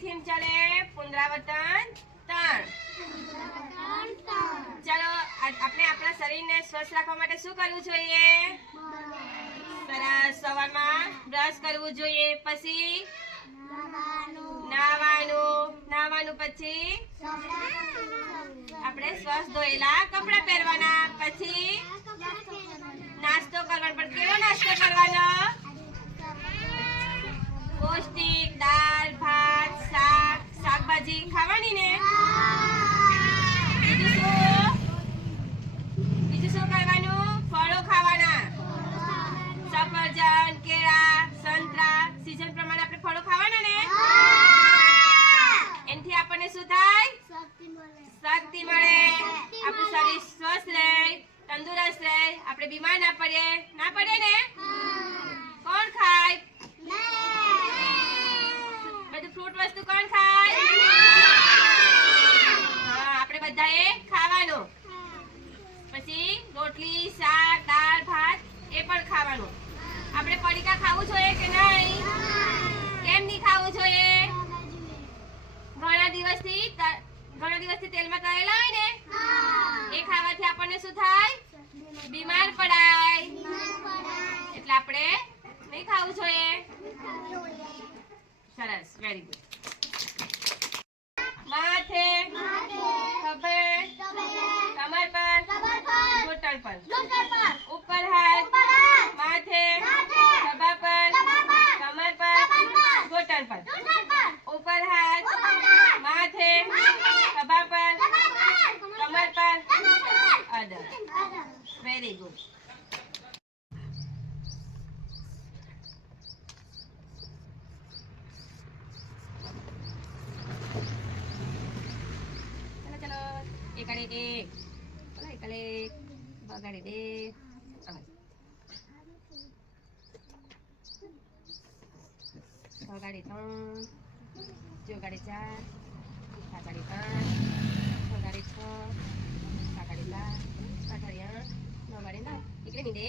Theme ચાલે પુનરાવર્તન 3. ચાલો આપણે આપણા શરીરને સ્વસ્થ રાખવા માટે શું કરવું જોઈએ? સરસ. સવારમાં બ્રશ કરવું જોઈએ, પછી નાવાનું, પછી આપણે સ્વસ્થ ધોયેલા કપડાં પહેરવાના, પછી નાસ્તો કરવાનો. પણ કેવો નાસ્તો કરવાનો? પૌષ્ટિક દાળ, ભાત, શાક, શાકભાજી ખાવાની ને. બીજું શું કરવાનું? ફળો ખાવાના. સફરજન, કેળા, સંતરા, સીઝન પ્રમાણે આપણે ફળો ખાવાના ને. એનાથી આપણને શું થાય? શક્તિ મળે. આપણું શરીર સ્વસ્થ રહે, તંદુરસ્ત રહે, આપણે બીમાર ના પડે ને. કોણ ખાય? બધું ફ્રૂટ વસ્તુ કોણ ખાય? આપણે બધાએ ખાવાનું. પછી રોટલી, શાક, દાળ, ભાત એ પણ ખાવાનું. આપણે પડીકા ખાવું જોઈએ કે નહીં? કેમ નહીં ખાવું જોઈએ? ઘણા દિવસથી તેલમાં તળેલા હોય ને, એ ખાવાથી આપણને શું થાય? બીમાર પડાય. એટલે આપણે નહીં ખાવું જોઈએ. સરસ, વેરી ગુડ. માથે, ખભે, કમર પર, ઘૂંટણ પર, ઉપર હાથ, માથે, ખભા પર, કમર પર, ઘૂંટણ પર, ઉપર હાથ, માથે, ખભા પર, કમર પર, અધર. Very good. એકડે એક, એકડે એક, બગાડે બે, છગાડે 3, ચોગાડે 4, સાગાડે 5, છગાડે 6, સાગાડે 7, આઠાડે 8, નવગાડે 9. એકડે મીંડે